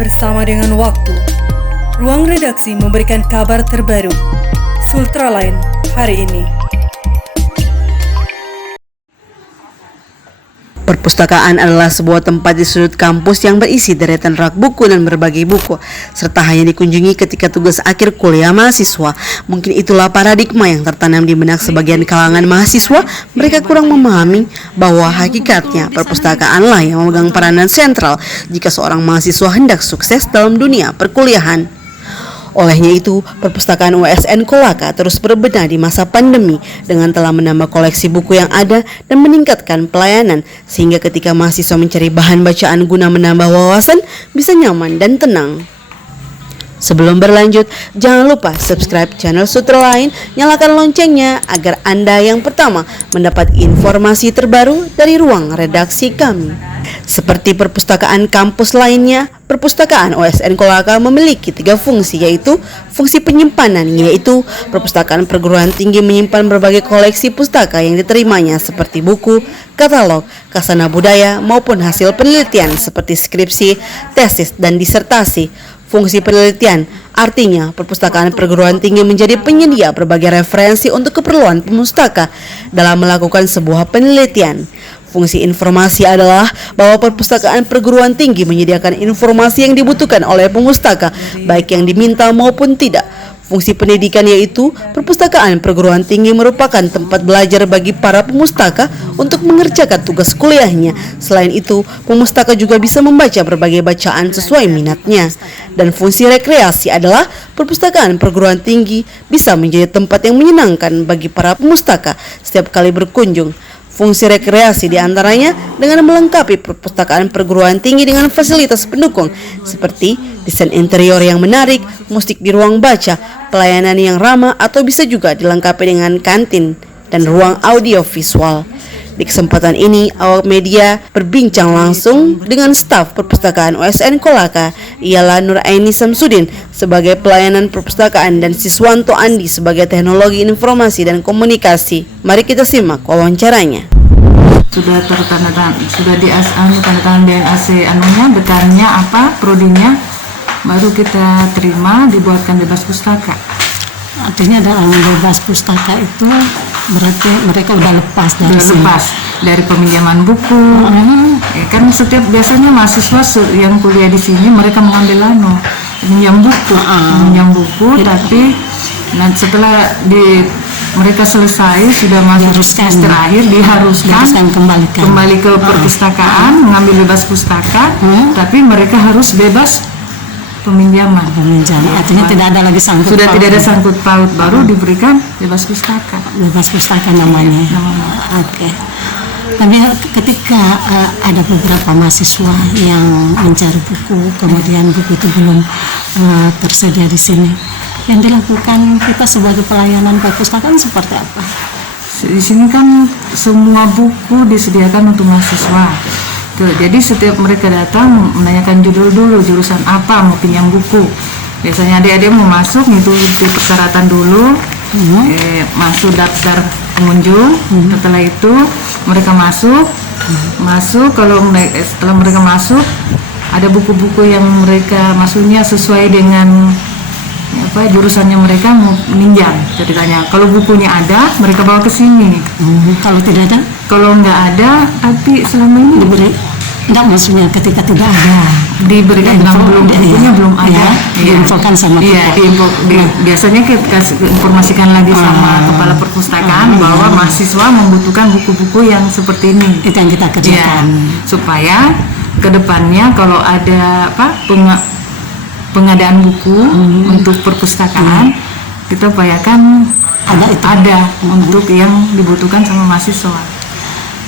bersama dengan waktu. Ruang redaksi memberikan kabar terbaru. Sultraline hari ini. Perpustakaan adalah sebuah tempat di sudut kampus yang berisi deretan rak buku dan berbagai buku, serta hanya dikunjungi ketika tugas akhir kuliah mahasiswa. Mungkin itulah paradigma yang tertanam di benak sebagian kalangan mahasiswa. Mereka kurang memahami bahwa hakikatnya perpustakaanlah yang memegang peranan sentral jika seorang mahasiswa hendak sukses dalam dunia perkuliahan. Olehnya itu, perpustakaan USN Kolaka terus berbenah di masa pandemi dengan telah menambah koleksi buku yang ada dan meningkatkan pelayanan sehingga ketika mahasiswa mencari bahan bacaan guna menambah wawasan bisa nyaman dan tenang. Sebelum berlanjut, jangan lupa subscribe channel Sultraline, nyalakan loncengnya agar Anda yang pertama mendapat informasi terbaru dari ruang redaksi kami. Seperti perpustakaan kampus lainnya, perpustakaan USN Kolaka memiliki 3 fungsi, yaitu fungsi penyimpanan, yaitu perpustakaan perguruan tinggi menyimpan berbagai koleksi pustaka yang diterimanya seperti buku, katalog, khazanah budaya maupun hasil penelitian seperti skripsi, tesis, dan disertasi. Fungsi penelitian artinya perpustakaan perguruan tinggi menjadi penyedia berbagai referensi untuk keperluan pemustaka dalam melakukan sebuah penelitian. Fungsi informasi adalah bahwa perpustakaan perguruan tinggi menyediakan informasi yang dibutuhkan oleh pemustaka, baik yang diminta maupun tidak. Fungsi pendidikan yaitu perpustakaan perguruan tinggi merupakan tempat belajar bagi para pemustaka untuk mengerjakan tugas kuliahnya. Selain itu, pemustaka juga bisa membaca berbagai bacaan sesuai minatnya. Dan fungsi rekreasi adalah perpustakaan perguruan tinggi bisa menjadi tempat yang menyenangkan bagi para pemustaka setiap kali berkunjung. Fungsi rekreasi diantaranya dengan melengkapi perpustakaan perguruan tinggi dengan fasilitas pendukung seperti desain interior yang menarik, musik di ruang baca, pelayanan yang ramah, atau bisa juga dilengkapi dengan kantin dan ruang audio visual. Di kesempatan ini, awak media berbincang langsung dengan staf perpustakaan USN Kolaka, ialah Nuraini Samsudin sebagai pelayanan perpustakaan dan Siswanto Andi sebagai teknologi informasi dan komunikasi. Mari kita simak wawancaranya. Sudah tertandatangan, sudah tanda tangan DNAC dekannya apa, prodinya, baru kita terima dibuatkan bebas pustaka. Artinya dalam bebas pustaka itu berarti mereka udah lepas dari peminjaman buku. Kan setiap biasanya mahasiswa yang kuliah di sini mereka mengambil pinjam buku, tapi setelah mereka selesai sudah masuk semester akhir diharuskan kembali ke perpustakaan mengambil bebas pustaka, tapi mereka harus bebas peminjaman. Artinya tidak ada lagi sangkut sudah paut. Tidak ada sangkut paut, baru diberikan bebas pustaka. Bebas pustaka namanya. Oke. Tapi ketika ada beberapa mahasiswa yang mencari buku, kemudian buku itu belum tersedia di sini, yang dilakukan kita sebagai pelayanan perpustakaan seperti apa? Di sini kan semua buku disediakan untuk mahasiswa. Jadi setiap mereka datang menanyakan judul dulu, jurusan apa, mau pinjam buku. Biasanya adik-adik mau masuk itu persyaratan dulu, masuk daftar pengunjung. Setelah itu mereka masuk. Kalau setelah mereka masuk, ada buku-buku yang mereka maksudnya sesuai dengan jurusannya mereka mau meninjam ceritanya. Kalau bukunya ada, mereka bawa ke sini. Kalau tidak ada? Kalau nggak ada, tapi selama ini diberi. Enggak, maksudnya ketika tidak ada diberikan bukunya belum ada. Diinfokan sama kita. Biasanya kita informasikan lagi sama kepala perpustakaan bahwa mahasiswa membutuhkan buku-buku yang seperti ini. Itu yang kita kerjakan. Supaya kedepannya kalau ada pengadaan buku untuk perpustakaan, kita upayakan ada untuk yang dibutuhkan sama mahasiswa.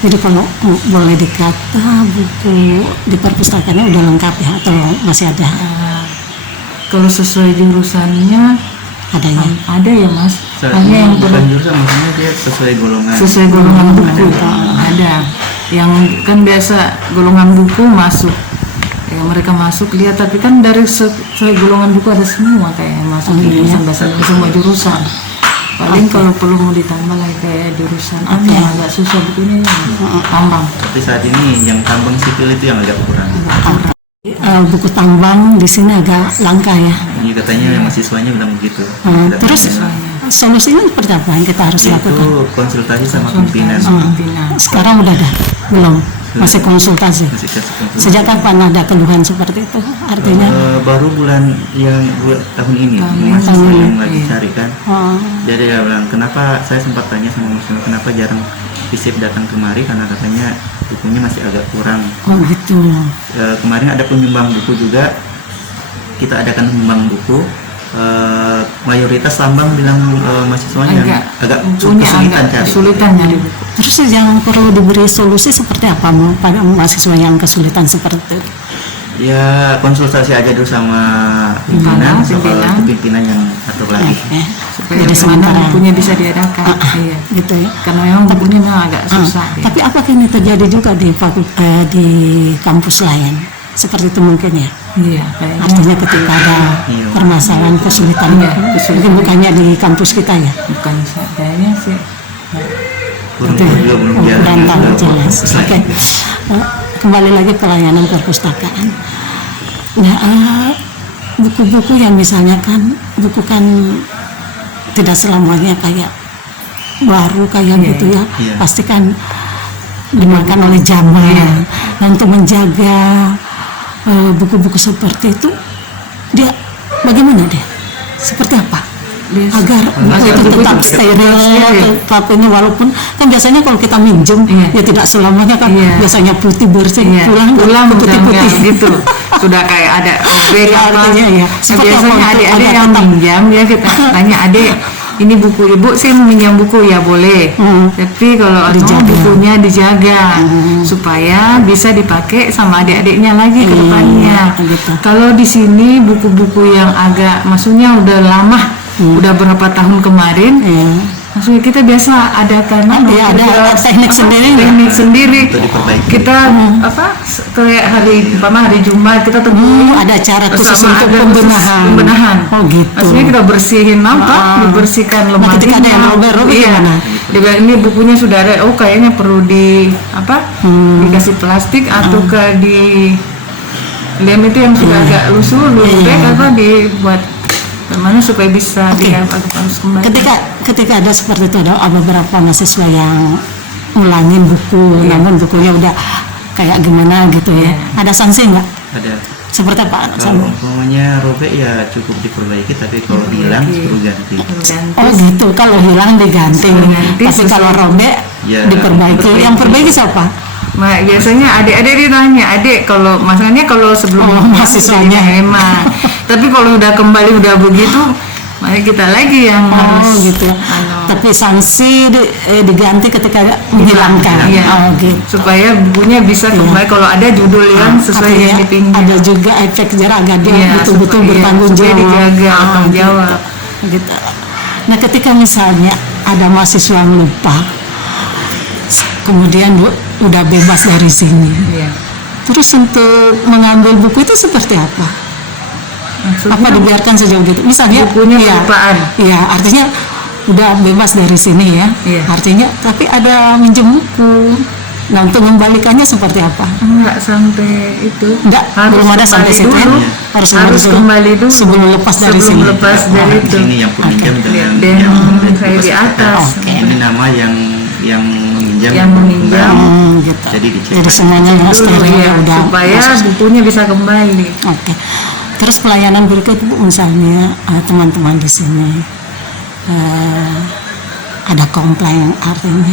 Jadi kalau boleh dikata buku di perpustakaannya udah lengkap ya, atau masih ada? Kalau sesuai jurusannya ada ya Mas. Hanya yang jurusan maksudnya dia sesuai golongan buku ada. Yang kan biasa golongan buku masuk. Mereka masuk lihat, tapi kan dari sesuai golongan buku ada semua kayak masuk jurusan semua jurusan. Paling kalau perlu mau ditambah lagi kayak jurusan yang agak susah begini tambang. Tapi saat ini yang tambang sipil itu yang agak kurang. Buku tambang di sini agak langka ya. Ini katanya mahasiswanya bilang begitu. Terus solusinya seperti apa yang kita harus lakukan? Itu konsultasi sama pimpinan. Sekarang udah ada? Belum? Masih konsultasi? Masih kasih konsultasi. Sejak kapan ada keluhan seperti itu? Artinya? Baru bulan tahun ini mahasiswa yang lagi cari kan. Jadi dia bilang, kenapa, saya sempat tanya sama mahasiswa, kenapa jarang Visip datang kemari, karena katanya bukunya masih agak kurang. Oh gitu. Kemarin ada penyumbang buku juga, kita adakan penyumbang buku. Mayoritas Lambang bilang mahasiswanya agak kesulitan cari. Terus yang perlu diberi solusi seperti apa pada mahasiswa yang kesulitan seperti itu? Ya konsultasi aja dulu sama pimpinan yang atur lagi. Supaya bagaimana bukunya bisa diadakan. Iya. Gitu ya. Karena memang bukunya memang agak susah. Tapi apakah ini terjadi juga di kampus lain? Seperti itu mungkin ya? Iya. Artinya ketika ada permasalahan kesulitan, mungkin bukannya di kampus kita ya? Bukan kayaknya sih. Belum tahu jelas. Oke. Kembali lagi pelayanan perpustakaan. Nah, buku-buku yang misalnya kan, buku kan tidak selamanya kayak baru kayak gitu ya. Pasti kan dimakan oleh zaman. Nah, untuk menjaga buku-buku seperti itu, dia bagaimana dia? Seperti apa? Agar buku itu tetap steril, tetap ini, walaupun kan biasanya kalau kita minjem ya tidak selamanya kan biasanya putih bersih, pulang putih-putih gitu. Sudah kayak ada obeng artinya ya. Biasanya adik-adik yang minjam ya, kita tanya, adik ini buku ibu sih meminjam buku ya boleh, tapi kalau bukunya dijaga supaya bisa dipakai sama adik-adiknya lagi ke depannya. Kalau di sini buku-buku yang agak maksudnya udah lama, udah berapa tahun kemarin, maksudnya kita biasa adakan ada teknik sendiri. Kita kayak hari Jumat kita ada cara khusus untuk pembenahan. Oh gitu. Maksudnya kita bersihin dibersihkan lemarinya. Ketika ada yang robek gimana? Ini bukunya sudah ada, kayaknya perlu dikasih plastik atau di lem itu yang sudah agak lusuh, dibuat bagaimana supaya bisa dipakai kembali. Ketika ada seperti itu, ada beberapa mahasiswa yang ngulangin buku, namun bukunya udah kayak gimana gitu ya. Ada sanksi nggak? Ada. Seperti apa? Kalau umpamanya robek ya cukup diperbaiki, tapi kalau hilang perlu ganti. Oh gitu, kalau hilang diganti. Tapi kalau robek diperbaiki. Yang perbaiki siapa? Biasanya adik-adik ditanya, adik kalau masalahnya kalau sebelum mahasiswanya memang, tapi kalau udah kembali udah begitu, mari kita lagi yang harus gitu. Tapi sanksi diganti ketika menghilangkan. Gitu. Supaya bukunya bisa kembali kalau ada judul yang sesuai yang dipinjam. Ada juga efek jarak agar dia betul-betul bertanggung jawab. Dijaga tanggung jawab. Gitu. Nah, ketika misalnya ada mahasiswa yang lupa, kemudian udah bebas dari sini. Terus untuk mengambil buku itu seperti apa? Maksudnya, apa dibiarkan sejauh gitu? Misalnya bukunya kelupaan. Iya, artinya udah bebas dari sini ya. Artinya tapi ada minjem buku. Nah, untuk membalikannya seperti apa? Enggak sampai itu. Enggak, belum ada sampai situ. Harus kembali dulu sebelum lepas dari sini. Itu. Ini yang peminjam dengan yang saya di atas. Ini nama yang meminjam. Gitu. Jadi semuanya udah supaya bukunya bisa kembali. Oke. Terus pelayanan berikut misalnya teman-teman di sini ada komplain, artinya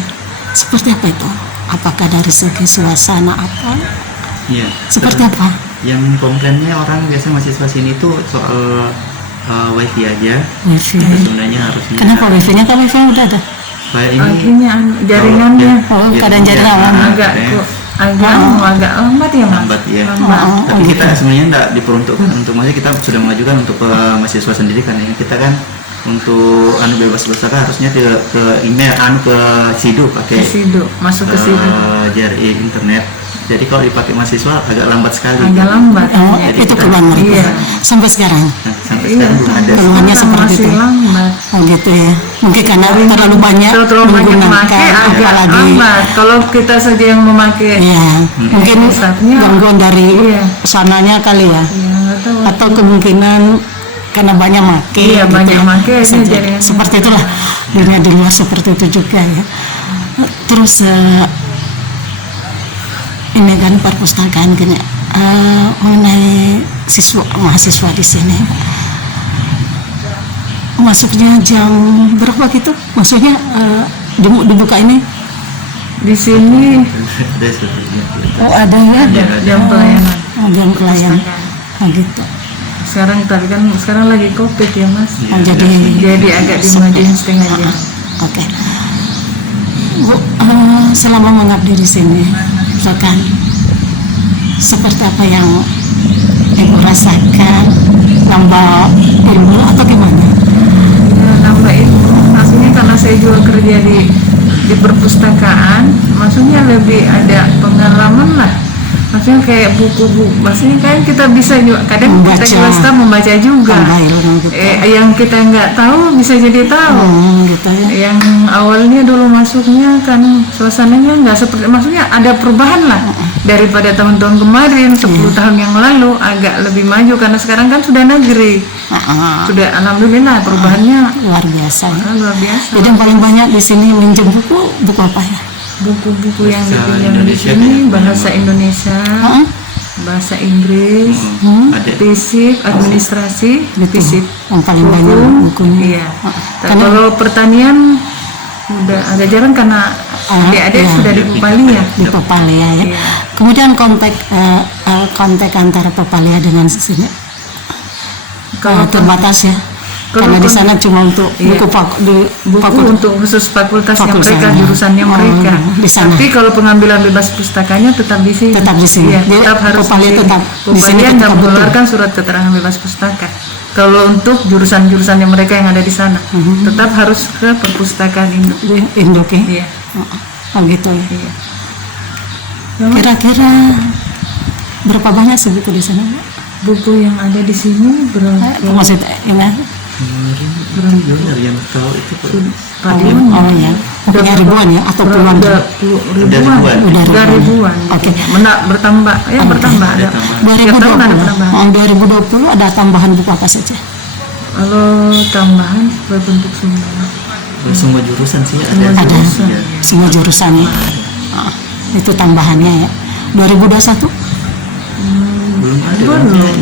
seperti apa itu? Apakah dari segi suasana apa? Iya. Seperti apa? Yang komplainnya orang biasa mahasiswa sini tuh soal wifi aja. Wifi. Sebenarnya harusnya. Kenapa wifi-nya? Kalau wifi udah ada. Wifi-nya jaringannya. Keadaan jaringan agak lambat ya, Mas. Lambat ya. Tapi kita sebenarnya tidak diperuntukkan untuk, maksudnya kita sudah mengajukan untuk mahasiswa sendiri, karena kita kan untuk bebas bersaka harusnya ke email ke SIDU, pakai SIDU, masuk ke SIDU jari internet. Jadi kalau dipakai mahasiswa agak lambat sekali. Agak lambat. Itu keluar sampai sekarang. sampai sekarang belum ada. Keluhannya seperti masih itu. lambat. Oh gitu ya. Mungkin karena terlalu banyak Terlalu banyak memakai agak apalagi lambat. Kalau kita saja yang memakai, ya mungkin pusatnya, gangguan dari iya. sananya kali ya. ya nggak tahu. Atau kemungkinan karena banyak make Iya, gitu banyak ya. make, Bisa ini jadi. jadi- Seperti itulah dunia di luar seperti itu juga ya. Terus ini kan perpustakaan gini mengenai mahasiswa di sini masuknya jam berapa gitu, maksudnya dibuka ini Di sini Ada sepertinya. oh ada ya ada jam pelayanan. jam pelayan Perpustakaan. gitu. Sekarang lagi COVID ya Mas. Oh, jadi Agak dimajuin setengah jam. Oke. Bu, selama mengabdi di sini, misalkan seperti apa yang Ibu rasakan, nambah ilmu atau gimana? Ya, nambah ilmu. Maksudnya karena saya juga kerja di perpustakaan, maksudnya lebih ada pengalaman lah. Maksudnya kayak buku-buku, maksudnya kan kita bisa juga kadang Membaca. kita juga staf membaca juga. Tambah ilmu gitu. Yang kita nggak tahu bisa jadi tahu. Gitu ya. Yang awalnya dulu masuknya kan suasananya nggak seperti, maksudnya ada perubahan lah daripada tahun-tahun kemarin 10 tahun yang lalu, agak lebih maju karena sekarang kan sudah negeri, sudah alhamdulillah perubahannya Luar biasa ya. luar biasa. Jadi yang paling banyak di sini minjem buku apa ya? Buku-buku yang Bahasa dipinjam di Indonesia sini kan? bahasa Indonesia, bahasa Inggris, Ada. fisik, administrasi, fisik, Yang paling banyak bukunya. Iya. Dan kalau pertanian udah agak jarang karena adik-adik iya. sudah di Palia. Di Pepalia ya. Iya. Kemudian kontak antara Pepalia dengan sini Kalau terbatas ya. kalau Karena di kon- sana cuma untuk Iya. buku untuk khusus fakultasnya mereka, Fakultasnya. jurusannya mereka. Di sana. Tapi kalau pengambilan bebas pustakanya tetap di sini. Tetap di sini. Iya, Jadi, tetap harus Pepalia di sini. tetap di sini Pepalia ketika nggak butuh. mengeluarkan surat keterangan bebas pustaka. Kalau untuk jurusan-jurusannya mereka yang ada di sana, tetap harus ke perpustakaan ini. di Induk ya. Iya. Oh gitu ya. Iya. Kira-kira berapa banyak sih buku di sana? Bu? Buku yang ada di sini berapa? Maksudnya ini Benar yang tahu itu Pak. Ribuan. oh ya, punya ribuan ya atau puluhan? Udah ribuan. ribuan. Udah ribuan. Oke. Bertambah. Ya bertambah. Ada. Setiap tahun ada tambahan. 2020 ada tambahan buku apa saja? Kalau tambahan berbentuk sumbangan. Semua jurusan sih ada. Semua Ada jurusan. Ya. semua jurusannya. Itu tambahannya ya. 2021 Belum ada.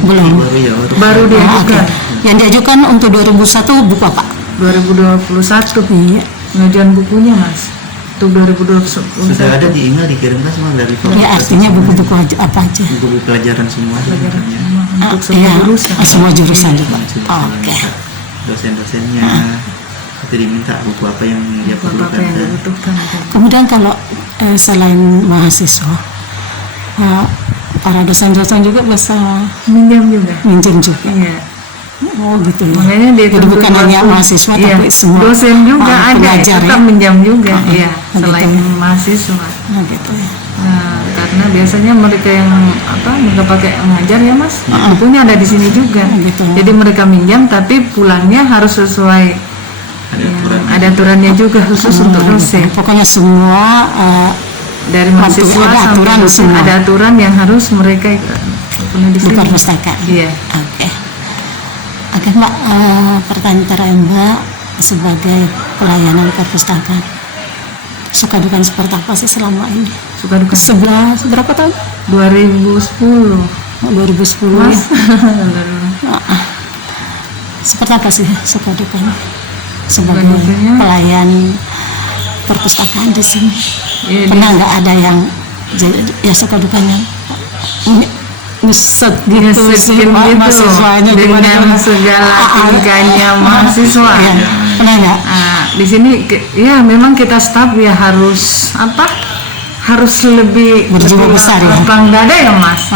Belum. Baru ya. Baru oke. diajukan. Yang diajukan untuk 2001 buku apa? 2021 Iya. pengajuan bukunya Mas. Untuk 2021. Sudah ada di email dikirimkan semua dari Ya artinya buku-buku apa aja? buku pelajaran semua. sebenarnya. Untuk semua Iya, jurusan. semua jurusan juga. Jurusan Oke. lengkap. Dosen-dosennya itu diminta buku apa yang dia Apa perlukan. yang dan dibutuhkan. Kemudian kalau selain mahasiswa, para dosen-dosen juga bisa Minjam juga. minjem juga. Iya. Oh gitu ya. Makanya dia Jadi bukan hanya mahasiswa tapi semua dosen juga ada pengajar tetap ya. minjam juga. Iya, gitu selain ya. mahasiswa. Nah, gitu ya. Nah, karena biasanya mereka yang mereka pakai mengajar ya Mas, bukunya ada di sini juga. Gitu. Jadi mereka minjam tapi pulangnya harus sesuai ada yang aturan. ada aturannya juga khusus untuk dosen. Pokoknya semua Dari mahasiswa ada sampai aturan dosen semua. ada aturan yang harus mereka punya di di sini. perpustakaan. Iya. Oke. Oke Mbak, pertanyaan terakhir Mbak sebagai pelayanan perpustakaan. Suka duka seperti apa sih selama ini? Suka duka. Berapa tahun? 2010 Oh, 2010 Mas. ya. Seperti apa sih suka dukanya sebagai dukanya? pelayan perpustakaan di sini? Iya, Pernah nggak ada yang ya suka dukanya nyesek gitu sih Ngesekin gitu mahasiswanya dengan segala tingkahnya mahasiswa. Iya, pernah nggak? Di sini ya memang kita staf ya harus harus lebih Berjiwa besar ya? lapang dada ya Mas.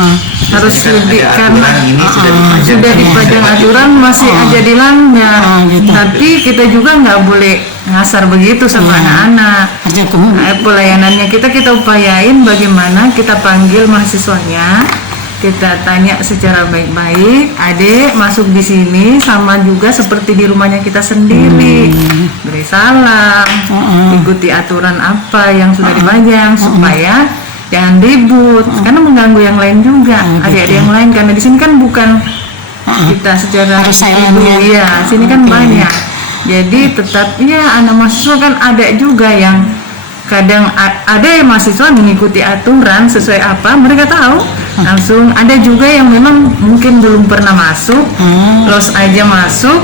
Harus Biasanya kan lebih ada karena aturan ini sudah dipajang. sudah dipajang aturan masih aja dilanggar. gitu. Tapi kita juga nggak boleh ngasar begitu sama anak-anak. Artinya kemudian Pelayanannya kita upayain bagaimana kita panggil mahasiswanya kita tanya secara baik-baik, adik masuk di sini sama juga seperti di rumahnya kita sendiri, beri salam, ikuti aturan apa yang sudah dipajang supaya jangan ribut, karena mengganggu yang lain juga, adik-adik yang lain, karena di sini kan bukan kita secara individu, ya, sini kan banyak, jadi tetap ya anak mahasiswa kan ada juga yang kadang ada yang mahasiswa mengikuti aturan sesuai apa mereka tahu langsung, ada juga yang memang mungkin belum pernah masuk, los aja masuk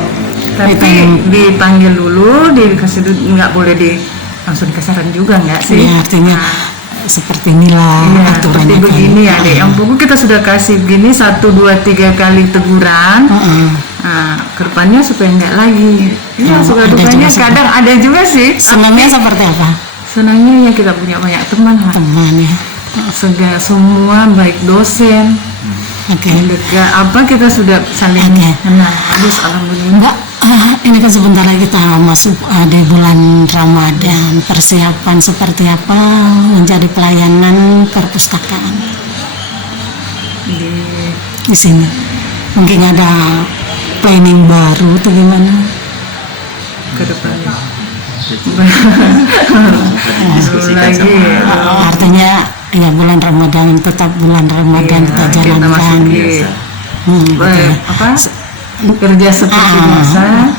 tapi dipanggil dulu, dikasih dulu, nggak boleh langsung kasaran juga nggak sih? Ya, artinya seperti inilah aturannya. Seperti begini ya, deh. Yang pokok kita sudah kasih begini 1, 2, 3 kali teguran. Nah, kedepannya supaya nggak lagi. Iya, suka dukanya kadang ada juga sih. Senangnya seperti apa? Senangnya ya kita punya banyak teman lah. Teman ya. Semua baik dosen, apa kita sudah saling kenal. Terus alhamdulillah. Mbak, ini kan sebentar lagi kita masuk di bulan Ramadan. Persiapan seperti apa menjadi pelayanan perpustakaan di sini? Mungkin ada planning baru atau gimana? Ke depannya. Diskusikan artinya ya bulan Ramadan, tetap bulan Ramadan kita jalankan. Kerja seperti biasa,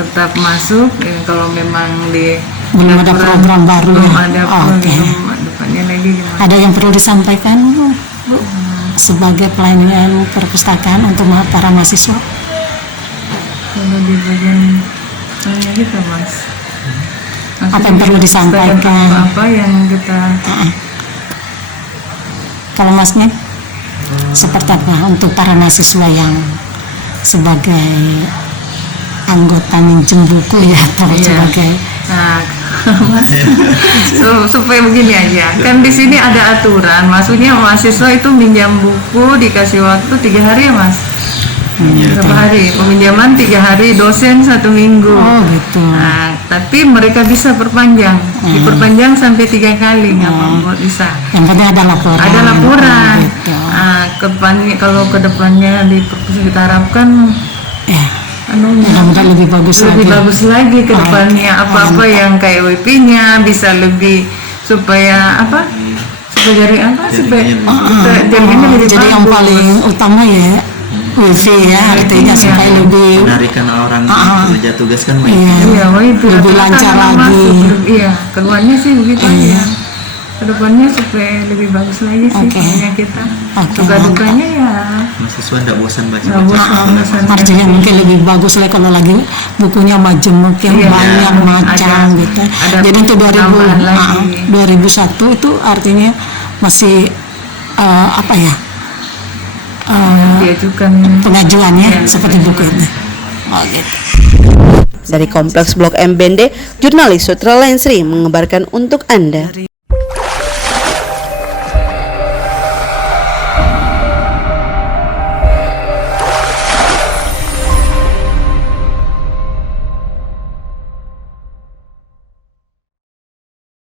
tetap masuk. Kalau memang belum ada program baru, belum ada program depannya lagi gimana? Ada yang perlu disampaikan Bu, sebagai pelayanan perpustakaan untuk para mahasiswa? Kalau di bagian tanya kita Mas, apa yang perlu disampaikan? Apa yang kita kalau Masnya seperti apa untuk para mahasiswa yang sebagai anggota minjem buku ya, atau sebagai supaya begini aja, kan di sini ada aturan, maksudnya mahasiswa itu minjam buku dikasih waktu 3 hari ya Mas. Berapa hari? Peminjaman 3 hari, dosen 1 minggu. Oh gitu. Nah, tapi mereka bisa perpanjang, diperpanjang sampai 3 kali, nggak apa-apa bisa. Yang penting ada laporan. Ada laporan. Gitu. Kedepannya, kalau kedepannya di perpustakaan kita harapkan, ya. Mudah-mudahan lebih bagus lagi ke depannya. Apa-apa yang kayak WP-nya bisa lebih supaya apa? Supaya jaringannya lebih jadi bagus. yang paling utama ya wifi ya, artinya supaya lebih menarikan orang kerja tugas kan lebih lancar lagi. Iya, keluarnya sih begitu ya. Kedepannya supaya lebih bagus lagi sih punya kita. Duka-dukanya ya mahasiswa tidak bosan baca. Artinya mungkin lebih bagus lagi kalau lagi bukunya majemuk yang banyak macam gitu. Jadi untuk 2001 itu artinya masih apa ya? Pengajuannya seperti buku ini. Oh gitu. Dari Kompleks Blok M Bende, jurnalis Sutra Lain Sri mengabarkan untuk Anda.